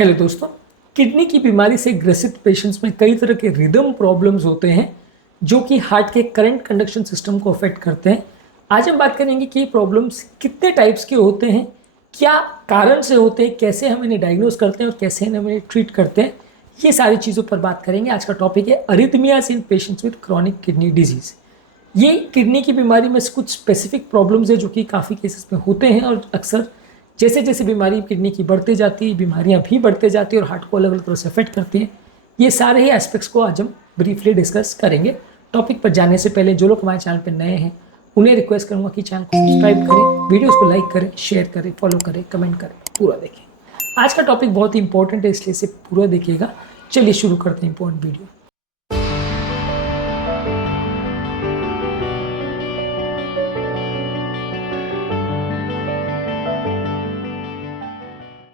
Hello दोस्तों। Kidney की बीमारी से ग्रसित पेशेंट्स में कई तरह के रिदम प्रॉब्लम्स होते हैं जो कि हार्ट के करंट कंडक्शन सिस्टम को अफेक्ट करते हैं। आज हम बात करेंगे कि ये प्रॉब्लम्स कितने टाइप्स के होते हैं, क्या कारण से होते हैं, कैसे हम इन्हें डायग्नोज करते हैं और कैसे हम इन्हें ट्रीट करते हैं। ये सारी चीज़ों पर बात करेंगे। आज का टॉपिक है अरिथमियाज इन patients with chronic kidney disease. ये किडनी की बीमारी में कुछ स्पेसिफिक प्रॉब्लम्स है जो कि काफ़ी केसेस में होते हैं और अक्सर जैसे जैसे बीमारी किडनी की बढ़ती जाती है, बीमारियां भी बढ़ते जाती है और हार्ट को अलग अलग तरह से अफेक्ट करती हैं। ये सारे ही एस्पेक्ट्स को आज हम ब्रीफली डिस्कस करेंगे। टॉपिक पर जाने से पहले जो लोग हमारे चैनल पर नए हैं उन्हें रिक्वेस्ट करूंगा कि चैनल को सब्सक्राइब करें, वीडियोस को लाइक करें, शेयर करें, फॉलो करें, कमेंट करें, पूरा देखें। आज का टॉपिक बहुत ही इंपॉर्टेंट है, इसलिए इसे पूरा देखिएगा। चलिए शुरू करते हैं इंपॉर्टेंट वीडियो।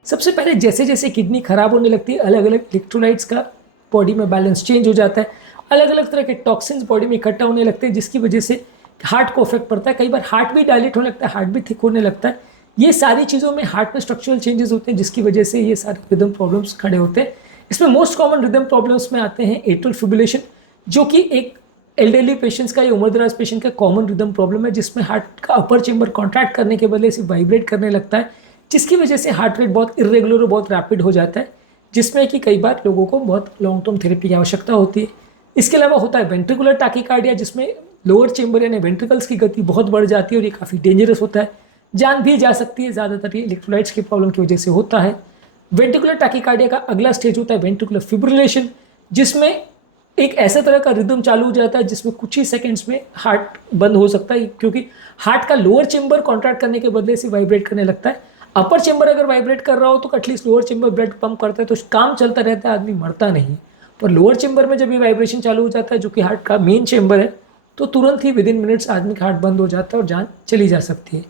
सबसे पहले जैसे जैसे किडनी खराब होने लगती है, अलग अलग इलेक्ट्रोलाइट्स का बॉडी में बैलेंस चेंज हो जाता है, अलग अलग तरह के टॉक्सिन्स बॉडी में इकट्ठा होने लगते हैं जिसकी वजह से हार्ट को अफेक्ट पड़ता है। कई बार हार्ट भी डायलेट होने लगता है, हार्ट भी थिक होने लगता है। ये सारी चीज़ों में हार्ट में स्ट्रक्चरल चेंजेस होते हैं जिसकी वजह से ये सारे रिदम प्रॉब्लम्स खड़े होते हैं। इसमें मोस्ट कॉमन रिदम प्रॉब्लम्स में आते हैं एट्रियल फिब्रिलेशन, जो कि एक एल्डरली पेशेंट्स का या उम्रदराज पेशेंट का कॉमन रिदम प्रॉब्लम है, जिसमें हार्ट का अपर चेंबर कॉन्ट्रैक्ट करने के बदले से वाइब्रेट करने लगता है, जिसकी वजह से हार्ट रेट बहुत इरेगुलर और बहुत रैपिड हो जाता है, जिसमें कि कई बार लोगों को बहुत लॉन्ग टर्म थेरेपी की आवश्यकता होती है। इसके अलावा होता है वेंट्रिकुलर टैकीकार्डिया, जिसमें लोअर चेंबर यानी वेंट्रिकल्स की गति बहुत बढ़ जाती है और ये काफ़ी डेंजरस होता है, जान भी जा सकती है। ज़्यादातर ये इलेक्ट्रोलाइट्स की प्रॉब्लम की वजह से होता है। वेंट्रिकुलर टैकीकार्डिया का अगला स्टेज होता है वेंट्रिकुलर फिब्रिलेशन, जिसमें एक ऐसा तरह का रिदम चालू हो जाता है जिसमें कुछ ही सेकंड्स में हार्ट बंद हो सकता है, क्योंकि हार्ट का लोअर चेंबर कॉन्ट्रैक्ट करने के बदले से वाइब्रेट करने लगता है। अपर चेंबर अगर वाइब्रेट कर रहा हो तो at least lower chamber blood pump करता है तो काम चलता रहता है, आदमी मरता नहीं। पर लोअर चेंबर में जब ये वाइब्रेशन चालू हो जाता है, जो कि हार्ट का मेन चेंबर है, तो तुरंत ही विद इन मिनट्स आदमी का हार्ट बंद हो जाता है और जान चली जा सकती है।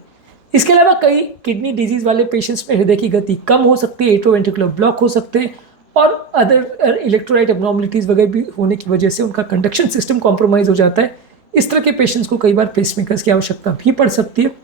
इसके अलावा कई किडनी डिजीज वाले पेशेंट्स में हृदय की गति कम हो सकती है, एट्रोवेंट्रिकुलर ब्लॉक हो सकते हैं और अदर इलेक्ट्रोलाइट एब्नॉर्मलिटीज़ वगैरह भी होने की वजह से उनका कंडक्शन सिस्टम कॉम्प्रोमाइज़ हो जाता है। इस तरह के पेशेंट्स को कई बार पेसमेकर्स की आवश्यकता भी पड़ सकती है।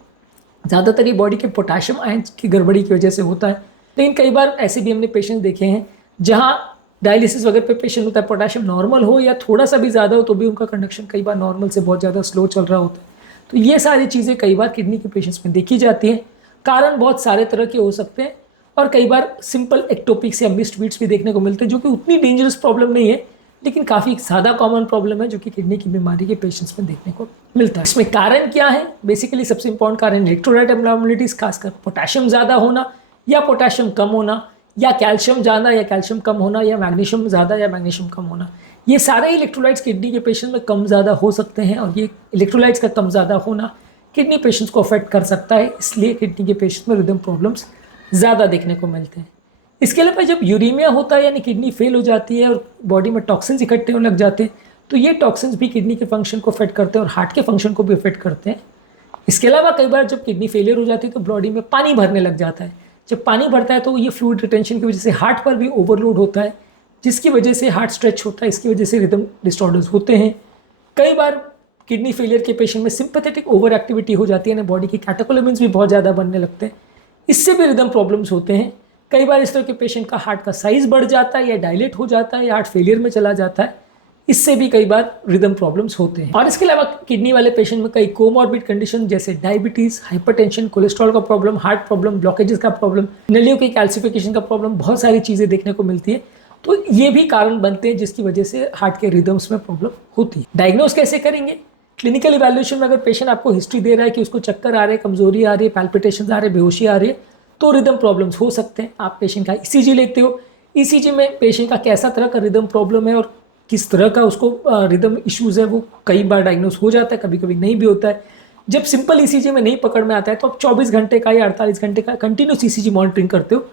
ज़्यादातर ये बॉडी के पोटाशियम आयन की गड़बड़ी की वजह से होता है, लेकिन कई बार ऐसे भी हमने पेशेंट देखे हैं जहाँ डायलिसिस वगैरह पे पेशेंट होता है, पोटाशियम नॉर्मल हो या थोड़ा सा भी ज़्यादा हो तो भी उनका कंडक्शन कई बार नॉर्मल से बहुत ज़्यादा स्लो चल रहा होता है। तो ये सारी चीज़ें कई बार किडनी के पेशेंट्स में देखी जाती हैं। कारण बहुत सारे तरह के हो सकते हैं और कई बार सिंपल एक्टोपिक्स या मिस्ड बीट्स भी देखने को मिलते हैं, जो कि उतनी डेंजरस प्रॉब्लम नहीं है, लेकिन काफ़ी ज़्यादा कॉमन प्रॉब्लम है जो कि किडनी की बीमारी के पेशेंट्स में देखने को मिलता है। इसमें कारण क्या है? बेसिकली सबसे इंपॉर्टेंट कारण इलेक्ट्रोलाइट एब्नॉर्मलिटीज़, खासकर पोटाशियम ज़्यादा होना या पोटाशियम कम होना, या कैल्शियम ज़्यादा या कैल्शियम कम होना, या मैग्नीशियम ज़्यादा या मैग्नीशियम कम होना। ये सारे इलेक्ट्रोलाइट्स किडनी के पेशेंट में कम ज़्यादा हो सकते हैं और ये इलेक्ट्रोलाइट्स का कम ज़्यादा होना किडनी पेशेंट्स को अफेक्ट कर सकता है, इसलिए किडनी के पेशेंट्स में रिदम प्रॉब्लम्स ज़्यादा देखने को मिलते हैं। इसके अलावा जब यूरीमिया होता है यानी किडनी फेल हो जाती है और बॉडी में टॉक्सिन्स इकट्ठे होने लग जाते हैं, तो ये टॉक्सिन्स भी किडनी के फंक्शन को अफेक्ट करते हैं और हार्ट के फंक्शन को भी अफेक्ट करते हैं। इसके अलावा कई बार जब किडनी फेलियर हो जाती है तो बॉडी में पानी भरने लग जाता है। जब पानी भरता है तो ये फ्लूइड रिटेंशन की वजह से हार्ट पर भी ओवरलोड होता है, जिसकी वजह से हार्ट स्ट्रेच होता है, इसकी वजह से रिदम डिसऑर्डर्स होते हैं। कई बार किडनी फेलियर के पेशेंट में सिंपैथेटिक ओवर एक्टिविटी हो जाती है ना, बॉडी के कैटेकोलमिन्स भी बहुत ज़्यादा बनने लगते हैं, इससे भी रिदम प्रॉब्लम्स होते हैं। कई बार इस तरह के पेशेंट का हार्ट का साइज बढ़ जाता है या डायलेट हो जाता है या हार्ट फेलियर में चला जाता है, इससे भी कई बार रिदम प्रॉब्लम्स होते हैं। और इसके अलावा किडनी वाले पेशेंट में कई कोमॉर्बिड कंडीशन जैसे डायबिटीज़, हाइपरटेंशन, कोलेस्ट्रॉल का प्रॉब्लम, हार्ट प्रॉब्लम, ब्लॉकेजेस का प्रॉब्लम, नलियों की कैल्सिफिकेशन का प्रॉब्लम, बहुत सारी चीज़ें देखने को मिलती है। तो ये भी कारण बनते हैं जिसकी वजह से हार्ट के रिदम्स में प्रॉब्लम होती है। डायग्नोज कैसे करेंगे? क्लिनिकल इवैल्यूएशन में अगर पेशेंट आपको हिस्ट्री दे रहा है कि उसको चक्कर आ रहे हैं, कमजोरी आ रही है, पैल्पिटेशन आ रहे हैं, बेहोशी आ रही है, तो रिदम प्रॉब्लम्स हो सकते हैं। आप पेशेंट का ईसीजी लेते हो, ईसीजी में पेशेंट का कैसा तरह का रिदम प्रॉब्लम है और किस तरह का उसको रिदम इश्यूज़ है, वो कई बार डायग्नोज हो जाता है, कभी कभी नहीं भी होता है। जब सिंपल ईसीजी में नहीं पकड़ में आता है तो आप 24 घंटे का या 48 घंटे का कंटिन्यूस ईसीजी मॉनिटरिंग करते हो,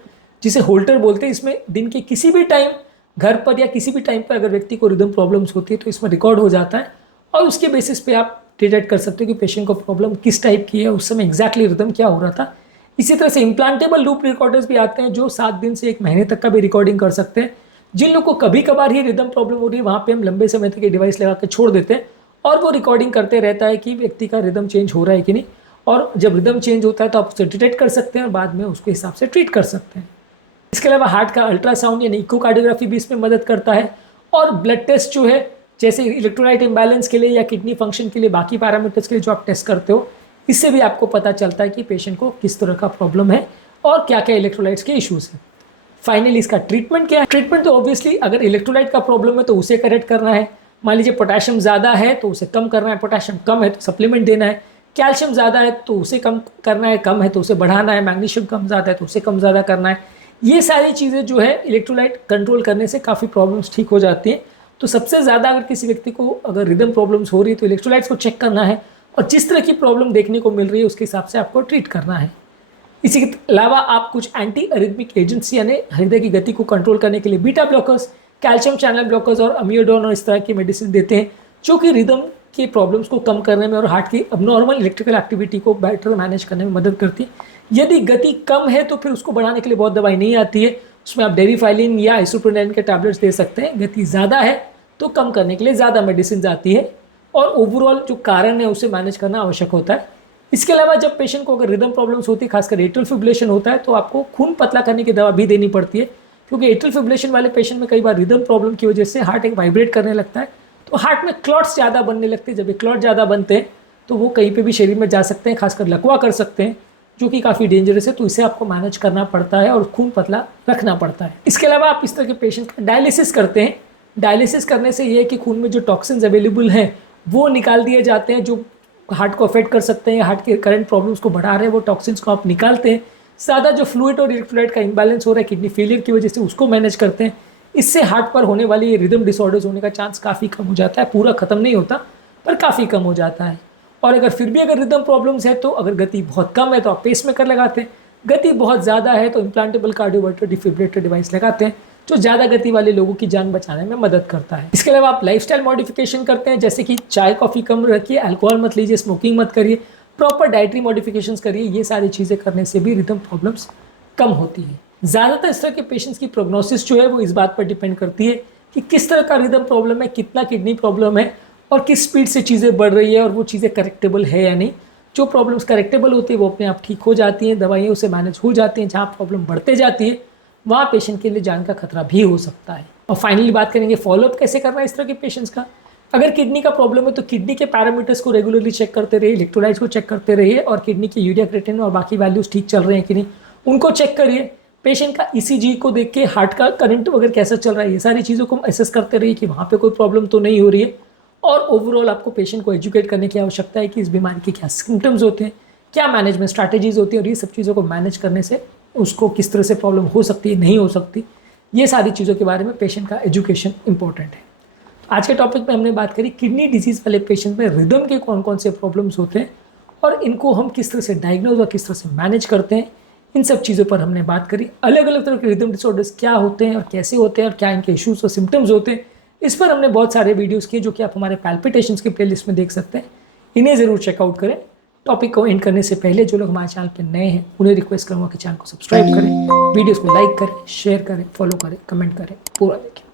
जिसे होल्टर बोलते हैं। इसमें दिन के किसी भी टाइम घर पर या किसी भी टाइम पर अगर व्यक्ति को रिदम प्रॉब्लम्स होती है तो इसमें रिकॉर्ड हो जाता है और उसके बेसिस पे आप डिटेक्ट कर सकते हो कि पेशेंट को प्रॉब्लम किस टाइप की है, उस समय एग्जैक्टली रिदम क्या हो रहा था। इसी तरह से इम्प्लांटेबल लूप रिकॉर्डर्स भी आते हैं जो 7 दिन से 1 महीने तक का भी रिकॉर्डिंग कर सकते हैं। जिन लोगों को कभी कभार ही रिदम प्रॉब्लम हो रही है, वहाँ पे हम लंबे समय तक ये डिवाइस लगा के छोड़ देते हैं और वो रिकॉर्डिंग करते रहता है कि व्यक्ति का रिदम चेंज हो रहा है कि नहीं, और जब रिदम चेंज होता है तो आप उसे डिटेक्ट कर सकते हैं और बाद में उसके हिसाब से ट्रीट कर सकते हैं। इसके अलावा हार्ट का अल्ट्रासाउंड यानी इकोकार्डियोग्राफी भी इसमें मदद करता है। और ब्लड टेस्ट जो है, जैसे इलेक्ट्रोलाइट इम्बैलेंस के लिए या किडनी फंक्शन के लिए बाकी पैरामीटर्स के लिए जो आप टेस्ट करते हो, इससे भी आपको पता चलता है कि पेशेंट को किस तरह का प्रॉब्लम है और क्या क्या इलेक्ट्रोलाइट्स के इश्यूज हैं। फाइनली इसका ट्रीटमेंट क्या है? ट्रीटमेंट तो ऑब्वियसली अगर इलेक्ट्रोलाइट का प्रॉब्लम है तो उसे करेक्ट करना है। मान लीजिए पोटेशियम ज़्यादा है तो उसे कम करना है, पोटेशियम कम है तो सप्लीमेंट देना है, कैल्शियम ज़्यादा है तो उसे कम करना है, कम है तो उसे बढ़ाना है, मैग्नीशियम कम ज़्यादा है तो उसे कम ज़्यादा करना है। ये सारी चीज़ें जो है इलेक्ट्रोलाइट कंट्रोल करने से काफ़ी प्रॉब्लम्स ठीक हो जाती हैं। तो सबसे ज़्यादा अगर किसी व्यक्ति को अगर रिदम प्रॉब्लम्स हो रही है तो इलेक्ट्रोलाइट्स को चेक करना है और जिस तरह की प्रॉब्लम देखने को मिल रही है उसके हिसाब से आपको ट्रीट करना है। इसी के अलावा आप कुछ एंटी अरिथमिक एजेंट्स यानी हृदय की गति को कंट्रोल करने के लिए beta blockers, calcium channel blockers और अमियोडोन और इस तरह की मेडिसिन देते हैं जो कि रिदम के प्रॉब्लम्स को कम करने में और हार्ट की अबनॉर्मल इलेक्ट्रिकल एक्टिविटी को बेटर मैनेज करने में मदद करती है। यदि गति कम है तो फिर उसको बढ़ाने के लिए बहुत दवाई नहीं आती है, उसमें आप डेरिफाइलिन या आइसोप्रोनाइन के टैबलेट्स दे सकते हैं। गति ज़्यादा है तो कम करने के लिए ज़्यादा मेडिसिन आती है और ओवरऑल जो कारण है उसे मैनेज करना आवश्यक होता है। इसके अलावा जब पेशेंट को अगर रिदम प्रॉब्लम्स होती है, खासकर एट्रियल फिब्रिलेशन होता है, तो आपको खून पतला करने की दवा भी देनी पड़ती है, क्योंकि एट्रियल फिब्रिलेशन वाले पेशेंट में कई बार रिदम प्रॉब्लम की वजह से हार्ट एक वाइब्रेट करने लगता है, तो हार्ट में क्लॉट्स ज़्यादा बनने लगते हैं। जब ये क्लॉट ज़्यादा बनते हैं तो वो कहीं पे भी शरीर में जा सकते हैं, खासकर लकवा कर सकते हैं, जो कि काफ़ी डेंजरस है। तो इसे आपको मैनेज करना पड़ता है और खून पतला रखना पड़ता है। इसके अलावा आप इस तरह के पेशेंट का डायलिसिस करते हैं। डायलिसिस करने से ये है कि खून में जो टॉक्सिन्स अवेलेबल हैं वो निकाल दिए जाते हैं, जो हार्ट को अफेक्ट कर सकते हैं, हार्ट के करंट प्रॉब्लम्स को बढ़ा रहे हैं, वो टॉक्सिन्स को आप निकालते हैं। ज़्यादा जो फ्लूइड और इलेक्ट्रोलाइट का इंबैलेंस हो रहा है किडनी फेलियर की वजह से, उसको मैनेज करते हैं। इससे हार्ट पर होने वाली रिदम डिसऑर्डर्स होने का चांस काफ़ी कम हो जाता है। पूरा खत्म नहीं होता पर काफ़ी कम हो जाता है। और अगर फिर भी अगर रिदम प्रॉब्लम्स है तो अगर गति बहुत कम है तो आप पेसमेकर लगाते हैं, गति बहुत ज़्यादा है तो इम्प्लांटेबल कार्डियोवर्टर डिफिब्रिलेटर डिवाइस लगाते हैं, जो ज़्यादा गति वाले लोगों की जान बचाने में मदद करता है। इसके अलावा आप लाइफस्टाइल मॉडिफिकेशन करते हैं, जैसे कि चाय कॉफ़ी कम रखिए, अल्कोहल मत लीजिए, स्मोकिंग मत करिए, प्रॉपर डाइटरी मॉडिफिकेशंस करिए। ये सारी चीज़ें करने से भी रिदम प्रॉब्लम्स कम होती है। ज़्यादातर इस तरह के पेशेंट्स की प्रोग्नोसिस जो है वो इस बात पर डिपेंड करती है कि किस तरह का रिदम प्रॉब्लम है, कितना किडनी प्रॉब्लम है और किस स्पीड से चीज़ें बढ़ रही है और वो चीज़ें करेक्टेबल है या नहीं। जो प्रॉब्लम्स करेक्टेबल होती है वो अपने आप ठीक हो जाती हैं, दवाइयों से मैनेज हो जाती हैं। जहाँ प्रॉब्लम बढ़ते जाती है वहाँ पेशेंट के लिए जान का खतरा भी हो सकता है। और फाइनली बात करेंगे फॉलोअप कैसे करना है इस तरह के पेशेंट्स का। अगर किडनी का प्रॉब्लम है तो किडनी के पैरामीटर्स को रेगुलरली चेक करते रहिए, इलेक्ट्रोलाइट्स को चेक करते रहिए और किडनी के यूरिया क्रिएटिनिन और बाकी वैल्यूज ठीक चल रहे हैं कि नहीं उनको चेक करिए। पेशेंट का ईसीजी को देख के हार्ट का करंट वगैरह कैसा चल रहा है, ये सारी चीज़ों को असेस करते रहिए कि वहाँ पे कोई प्रॉब्लम तो नहीं हो रही है। और ओवरऑल आपको पेशेंट को एजुकेट करने की आवश्यकता है कि इस बीमारी के क्या सिम्टम्स होते हैं, क्या मैनेजमेंट स्ट्रैटेजीज होती है और ये सब चीज़ों को मैनेज करने से उसको किस तरह से प्रॉब्लम हो सकती है, नहीं हो सकती, ये सारी चीज़ों के बारे में पेशेंट का एजुकेशन इंपॉर्टेंट है। तो आज के टॉपिक में हमने बात करी किडनी डिजीज़ वाले पेशेंट में रिदम के कौन कौन से प्रॉब्लम्स होते हैं और इनको हम किस तरह से डायग्नोज और किस तरह से मैनेज करते हैं। इन सब चीज़ों पर हमने बात करी। अलग अलग तरह के रिदम डिसऑर्डर्स क्या होते हैं और कैसे होते हैं और क्या इनके इश्यूज और सिम्टम्स होते हैं, इस पर हमने बहुत सारे वीडियोस किए जो कि आप हमारे पैल्पिटेशंस की प्लेलिस्ट में देख सकते हैं। इन्हें ज़रूर चेकआउट करें। टॉपिक को एंड करने से पहले जो लोग हमारे चैनल पर नए हैं उन्हें रिक्वेस्ट करूँगा कि चैनल को सब्सक्राइब करें, वीडियोज़ को लाइक करें, शेयर करें, फॉलो करें, कमेंट करें, पूरा देखें।